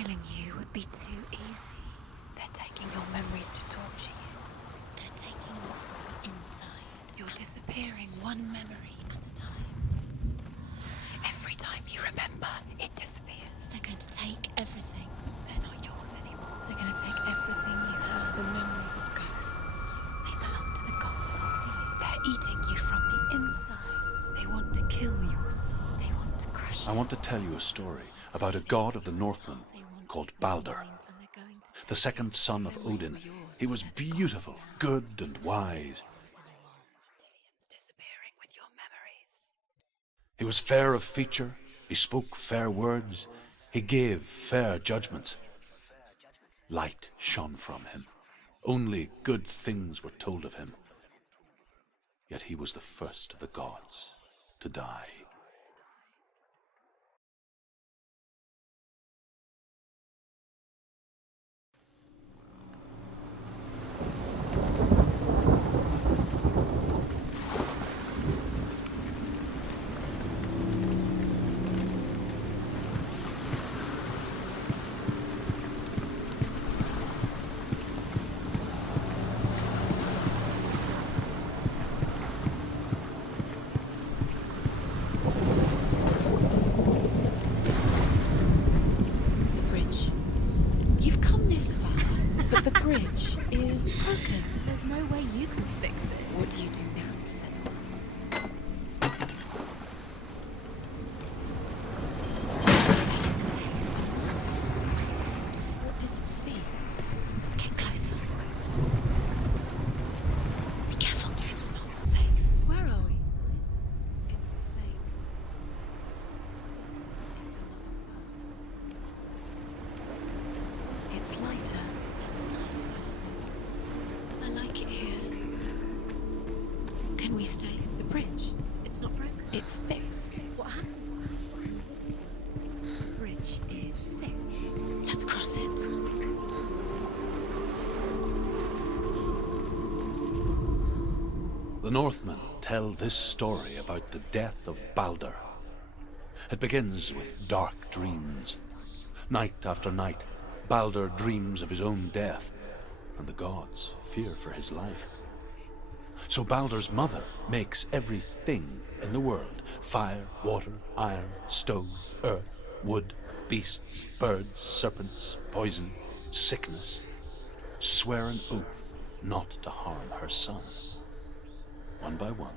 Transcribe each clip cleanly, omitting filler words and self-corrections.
killing you would be too easy. They're taking your memories to torture you. They're taking you from the inside. You're disappearing one memory at a time. Every time you remember, it disappears. They're going to take everything. They're not yours anymore. They're going to take everything you have. The memories of ghosts. They belong to the gods, not to you. They're eating you from the inside. They want to kill your soul. They want to crush I want to tell you a story about a god of the Northmen called Balder, the second son of Odin. He was beautiful, good, and wise. He was fair of feature, he spoke fair words, he gave fair judgments. Light shone from him. Only good things were told of him. Yet he was the first of the gods to die. But the bridge is broken. There's no way you can fix it. What do you do now, Senua? Face. What is it? What does it see? Get closer. Be careful. It's not safe. Where are we? What is this? It's the same. It's another world. It's lighter. It's nice. I like it here. Can we stay? The bridge. It's not broken. It's fixed. What happened? The bridge is fixed. Let's cross it. The Northmen tell this story about the death of Balder. It begins with dark dreams. Night after night, Balder dreams of his own death, and the gods fear for his life. So Balder's mother makes everything in the world: fire, water, iron, stone, earth, wood, beasts, birds, serpents, poison, sickness, swear an oath not to harm her son. One by one,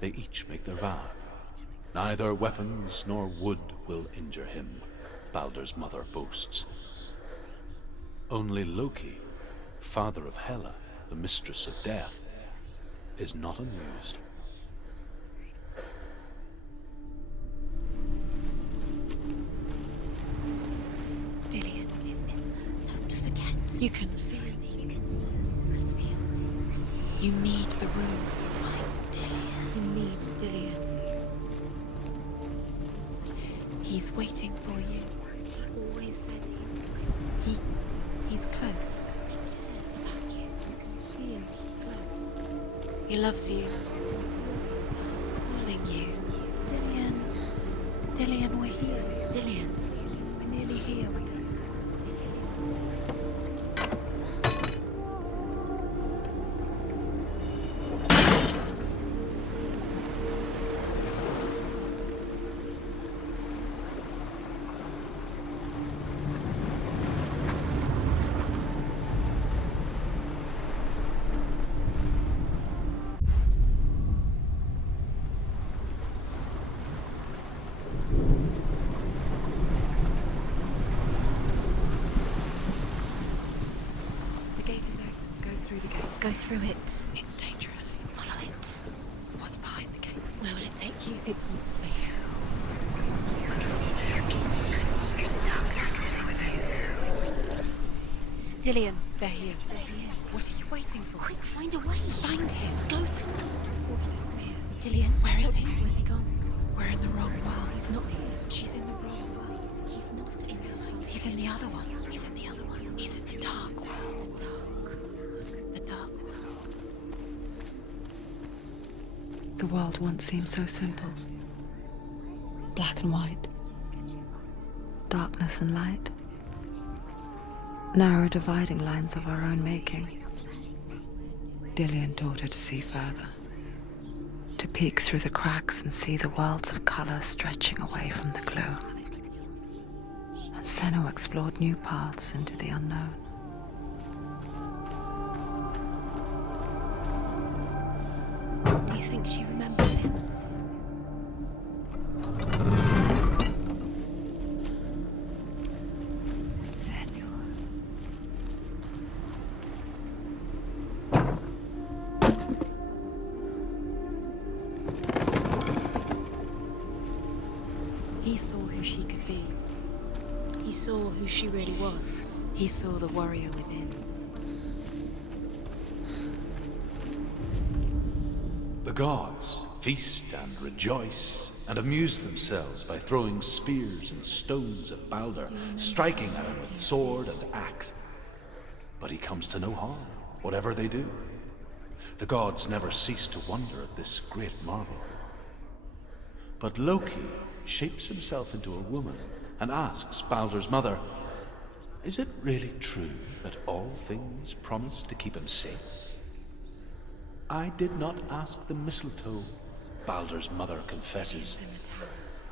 they each make their vow. Neither weapons nor wood will injure him, Balder's mother boasts. Only Loki, father of Hela, the mistress of death, is not amused. Dillion is in there. Don't forget. You can feel me. You can feel his presence. You need the runes to find Dillion. You need Dillion. He's waiting for you. He always said he would. He's close. He cares about you. Feel he's close. He loves you. Calling you. Dillion. Dillion, we're here. Dillion. We're nearly here. Go through it. It's dangerous. Follow it. What's behind the gate? Where will it take you? It's not safe. Dillion. There he is. There he is. What are you waiting for? Quick, find a way. Find him. Go through. Before he disappears. Dillion. Where is he? Where's he gone? We're in the wrong world. He's not here. She's in the wrong world. He's not in this world. He's in the other one. He's in the other one. He's in the dark world. The dark. The dark world. The world once seemed so simple. Black and white. Darkness and light. narrow dividing lines of our own making. Dillian taught her to see further, to peek through the cracks and see the worlds of color stretching away from the gloom. And Senua explored new paths into the unknown. Do you think she remembers him? He saw who she could be. He saw who she really was. He saw the warrior within. The gods feast and rejoice and amuse themselves by throwing spears and stones at Baldur, striking at him with sword and axe. But he comes to no harm, whatever they do. The gods never cease to wonder at this great marvel. But Loki shapes himself into a woman and asks Baldur's mother, is it really true that all things promise to keep him safe? I did not ask the mistletoe, Baldur's mother confesses.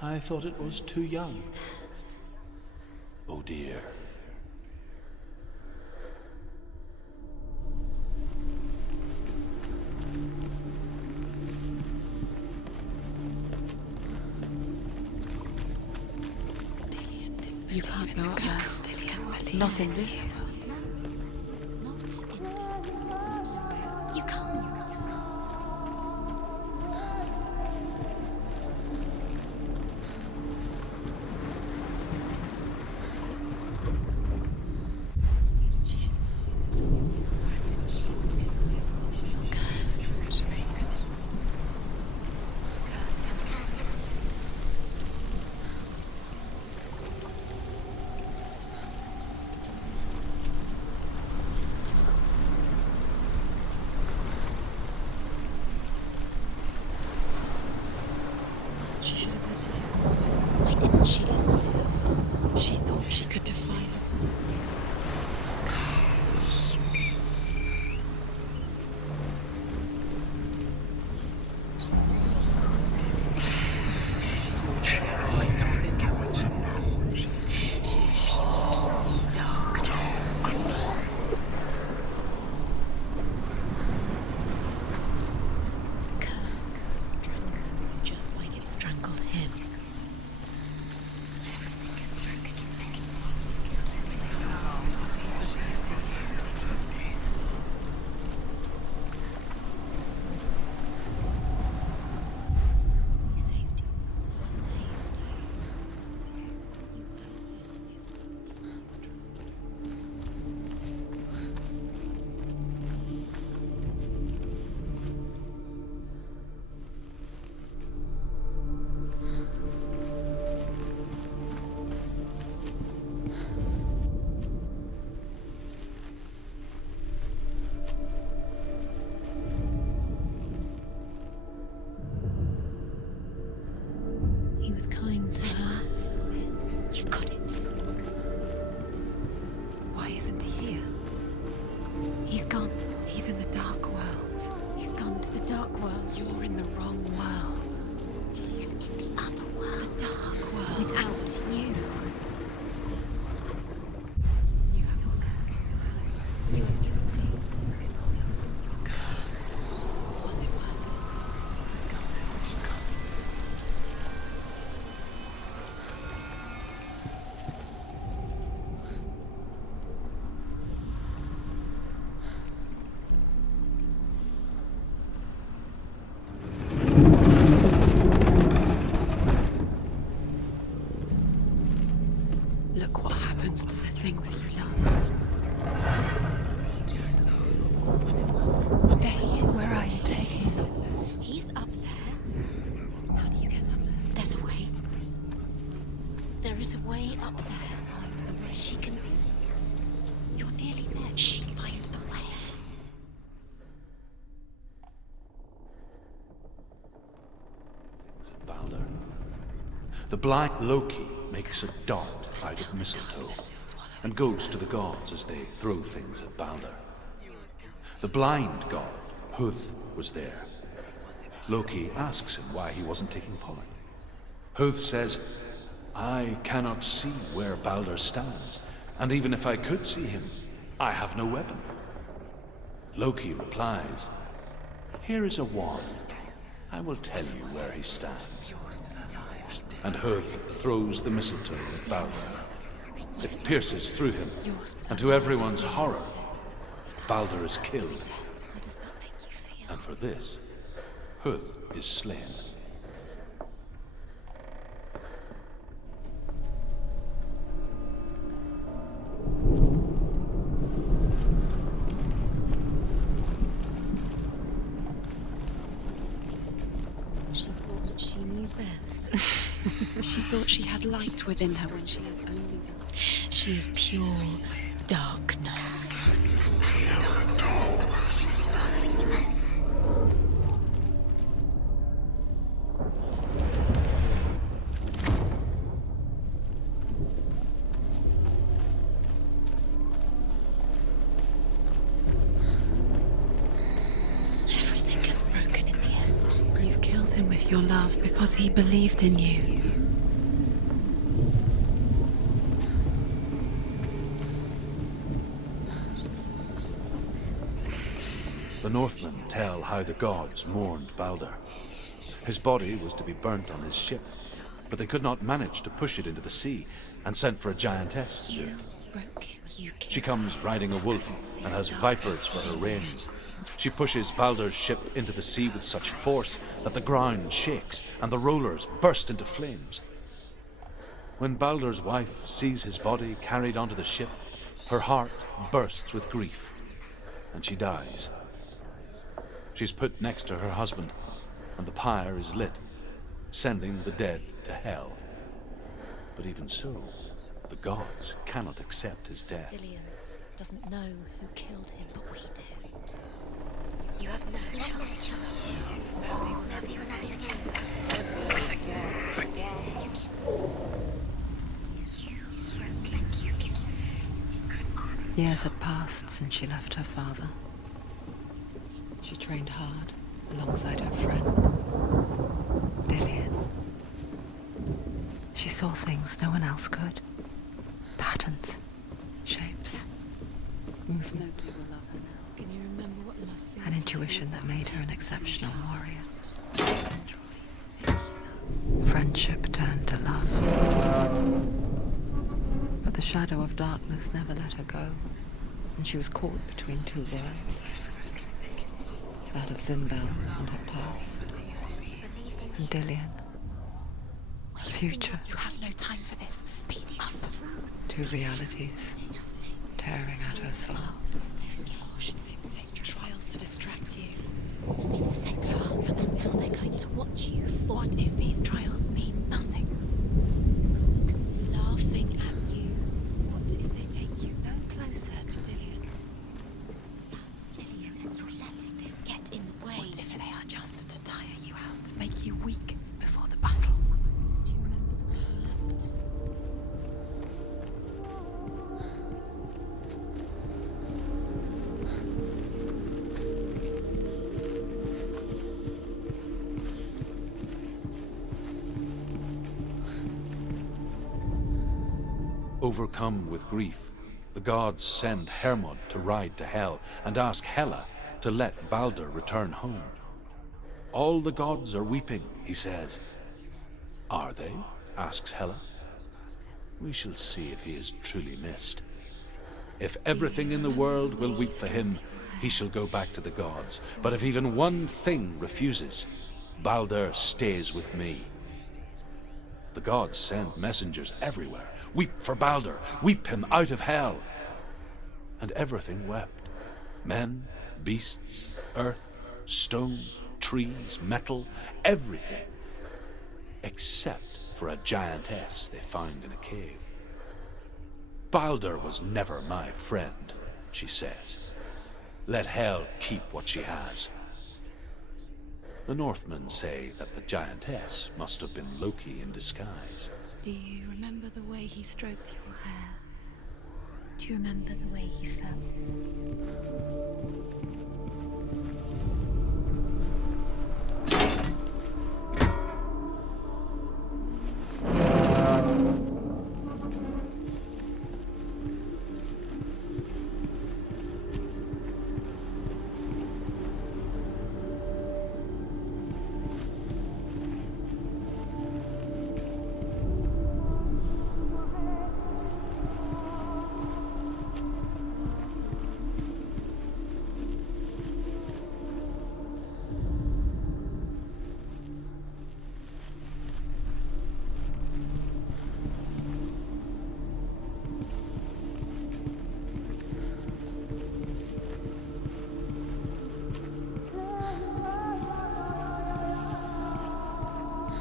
I thought it was too young. Oh dear. You can't go up there. Not in this one. Not in this world. You can't. She should have listened. Why didn't she listen to her? She thought she could define it. The curse strangled her just like it strangled him. He saved you. He saved you. He was kind to her. You've got it. Why isn't he here? He's gone. He's in the dark world. He's gone to the dark world. You're in the wrong world. He's in the other world. The dark world. Without you. You have You are guilty. Was it worth it? Look what happens to the things you love. There he is. Where are you taking us? He's up there. How do you get up there? There's a way. There is a way up there. Find the way. She can do it. You're nearly there. She can find the way. Baldur. The blind Loki makes a dart out of mistletoe. Let's swallow and goes to the gods as they throw things at Balder. The blind god, Huth, was there. Loki asks him why he wasn't taking part. Huth says, I cannot see where Balder stands, and even if I could see him, I have no weapon. Loki replies, here is a wand. I will tell you where he stands. And Huth throws the mistletoe at Balder. It pierces through him, and to everyone's horror, Balder is killed. How does that make you feel? And for this, Huth is slain. She thought that she knew best. She thought she had light within her when she has only that. She is pure darkness. Everything gets broken in the end. You've killed him with your love because he believed in you. The Northmen tell how the gods mourned Balder. His body was to be burnt on his ship, but they could not manage to push it into the sea, and sent for a giantess to do it. Broke him, you killed She comes riding a wolf and has vipers for her reins. She pushes Balder's ship into the sea with such force that the ground shakes and the rollers burst into flames. When Balder's wife sees his body carried onto the ship, her heart bursts with grief, and she dies. She's put next to her husband, and the pyre is lit, sending the dead to hell. But even so, the gods cannot accept his death. Dillion doesn't know who killed him, but we do. You have no choice. Years had passed since she left her father. She trained hard alongside her friend, Dillion. She saw things no one else could. Patterns, shapes, movement. Can you remember what love feels An like? intuition that made her an exceptional warrior. Friendship turned to love. But the shadow of darkness never let her go, and she was caught between two worlds. That of Zinbel and her past, and Dillion, her future. You have no time for this. Speed up. Two realities tearing at her soul. They've squashed these trials to distract you. They've set you up, and now they're going to watch you. What if these trials mean nothing? Laughing at you. What if they take you no closer to Dillion? That's Dillion, and you're letting this get in the way. What if they are just to tire you out, to make you weak before the battle? Do you remember the way you left? Overcome with grief, the gods send Hermod to ride to Hell and ask Hela to let Balder return home. All the gods are weeping, he says. Are they? Asks Hela. We shall see if he is truly missed. If everything in the world will weep for him, he shall go back to the gods. But if even one thing refuses, Balder stays with me. The gods send messengers everywhere. Weep for Balder, weep him out of hell. And everything wept. Men, beasts, earth, stone, trees, metal, everything. Except for a giantess they found in a cave. Balder was never my friend, she says. Let hell keep what she has. The Northmen say that the giantess must have been Loki in disguise. Do you remember the way he stroked your hair? Do you remember the way you felt?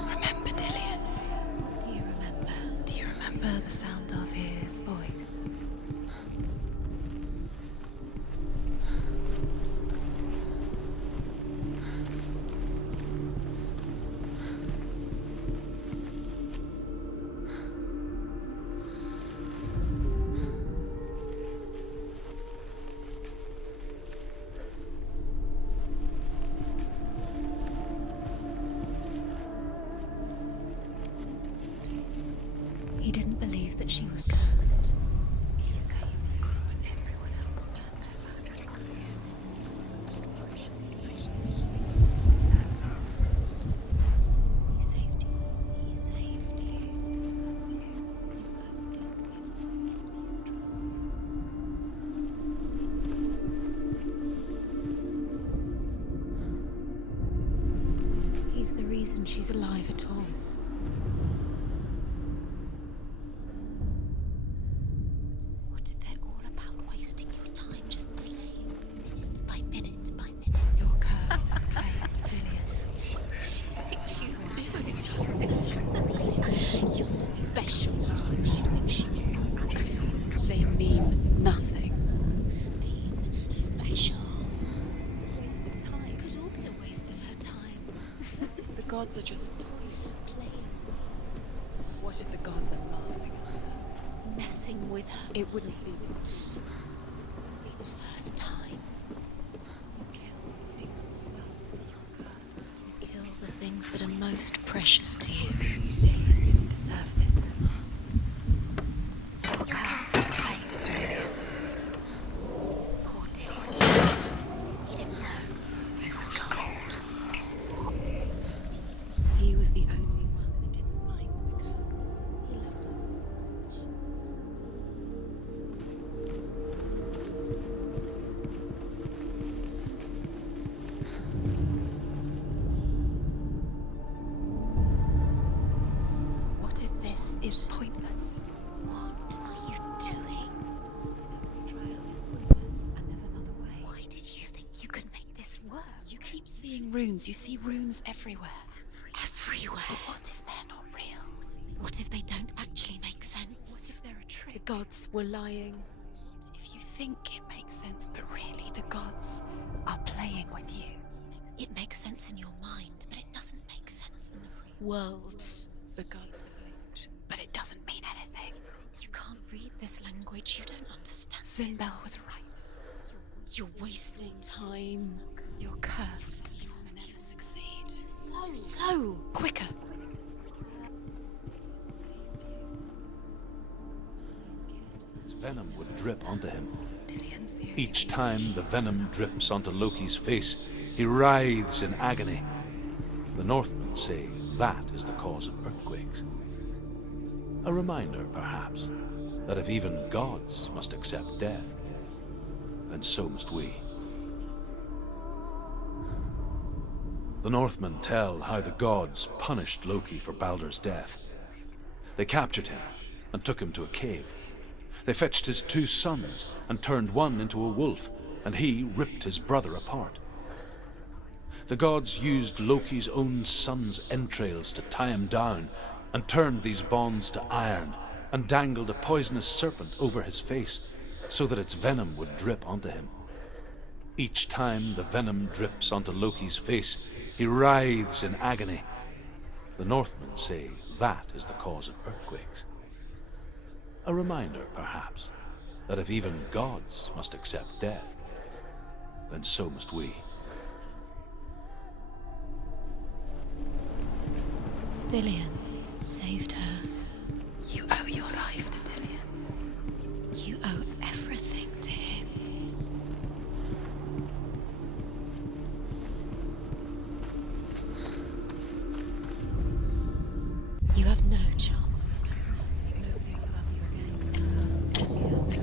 Remember, Dillian? What do you remember? Do you remember the sound of his voice? He didn't believe that she was cursed. He saved you when everyone else turned their back on you. He saved you. He saved you. That's you. He's the reason she's alive at all. What if they're all about wasting your time, just delaying minute by minute by minute? Your curse has claimed Dillian. What does she think she's doing? You're special. She thinks she They mean nothing. being special. Waste of time. It could all be a waste of her time. What if the gods are just Playing, What if the gods are laughing? messing with her. It wouldn't be this. Be the first time. You kill the things that are most precious to you. Dillian didn't deserve this. Your curse is claimed to Dillian. Poor Dillian. He didn't know. He was cold. He was the only one that didn't mind the curse. He loved her so much. What if this is pointless? What are you doing? Trial is pointless, and there's another way. Why did you think you could make this work? You keep seeing runes. You see runes everywhere. Everywhere. But what if they're not real? What if they don't actually make What sense? if they're a trick? The gods were lying. If you think it makes sense, but really the gods are playing with you. It makes sense in your mind, but it doesn't make sense in the real world. The gods are linked, but it doesn't mean anything. You can't read this language. You don't understand. Sinbel was right. You're wasting time. You're cursed. You'll never succeed. Slow. Quicker. Its venom would drip onto him. Dillian's the only Each reason time the venom drips onto Loki's face, he writhes in agony. The Northmen say that is the cause of earthquakes. A reminder, perhaps, that if even gods must accept death, then so must we. The Northmen tell how the gods punished Loki for Baldur's death. They captured him and took him to a cave. They fetched his 2 sons and turned one into a wolf, and he ripped his brother apart. The gods used Loki's own son's entrails to tie him down, and turned these bonds to iron, and dangled a poisonous serpent over his face, so that its venom would drip onto him. Each time the venom drips onto Loki's face, he writhes in agony. The Northmen say that is the cause of earthquakes. A reminder, perhaps, that if even gods must accept death, then so must we. Dillian saved her. You owe your life to Dillian. You owe everything to him. You have no chance. Nobody will love you again. Ever again.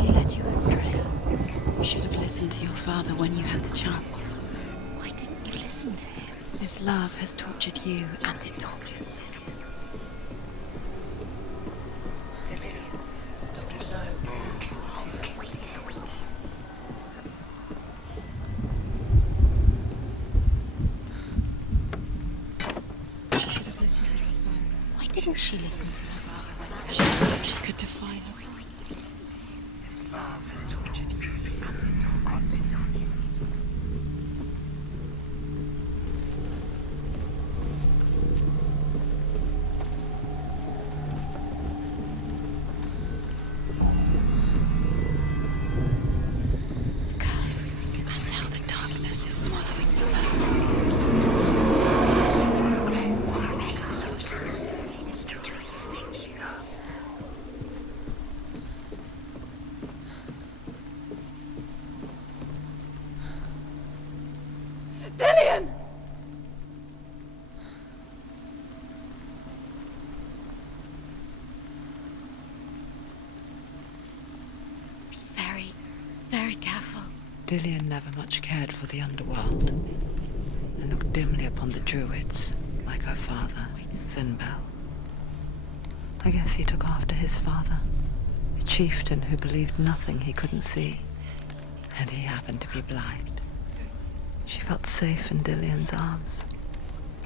He led you astray. You should have listened to your father when you had the chance. Why didn't you listen to him? His love has tortured you, and it tortures them. She should have listened to her father. Why didn't she listen to her father? She thought she could define her. Curse. And now the darkness is swallowing them both. Dillian! Be very, very careful. Dillian never much cared for the underworld, and looked dimly upon the druids, like her father, Zinbel. I guess he took after his father, a chieftain who believed nothing he couldn't see, and he happened to be blind. She felt safe in Dillian's arms,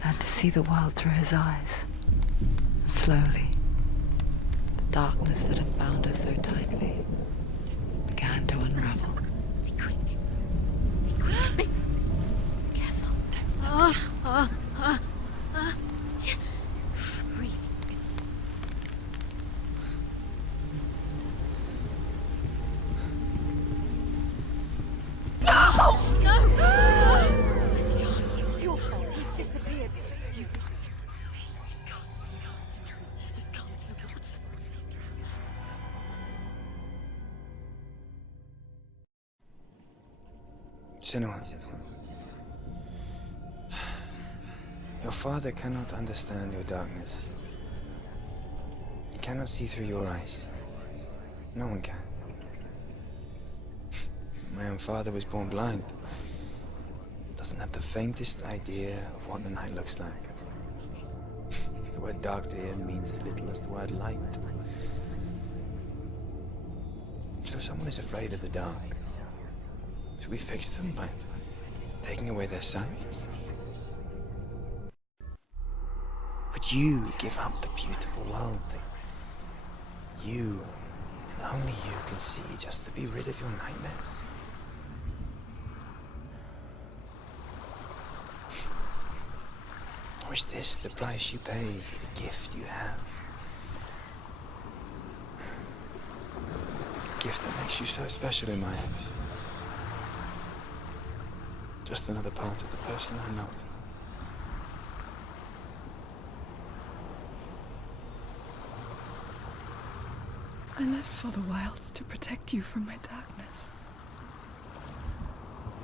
learned to see the world through his eyes, and slowly, the darkness that had bound her so tightly began to unravel. Be quick. Be quick. Be careful. Breathe. No! Where's he gone? It's your fault. He's disappeared. You've lost him to the sea. He's gone. You've lost him to the... He's gone to the water. He's drowned. Senua, your father cannot understand your darkness. He cannot see through your eyes. No one can. My own father was born blind. Doesn't have the faintest idea of what the night looks like. The word dark to him means as little as the word light. So someone is afraid of the dark. Should we fix them by taking away their sight? Would you give up the beautiful world that you, and only you, can see just to be rid of your nightmares? Or is this the price you pay for the gift you have? A gift that makes you so special in my eyes. Just another part of the person I know. I left for the wilds to protect you from my darkness.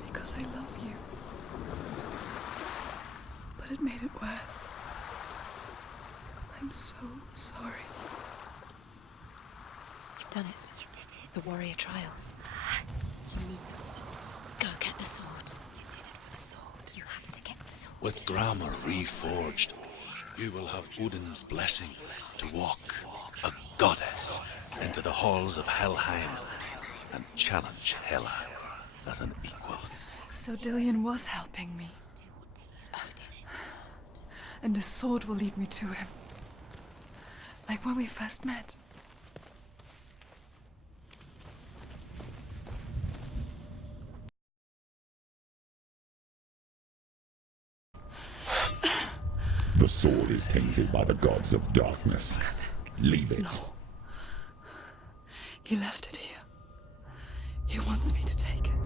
Because I love you. But it made it worse. I'm so sorry. You've done it. You did it. The warrior trials. You need the sword. Go get the sword. You did it for the sword. You have to get the sword. With grammar reforged, you will have Odin's blessing to walk, a goddess, into the halls of Helheim and challenge Hela as an equal. So Dillian was helping me. and his sword will lead me to him. Like when we first met. The sword is tainted by the gods of darkness. Leave it. No. He left it here. He wants me to take it.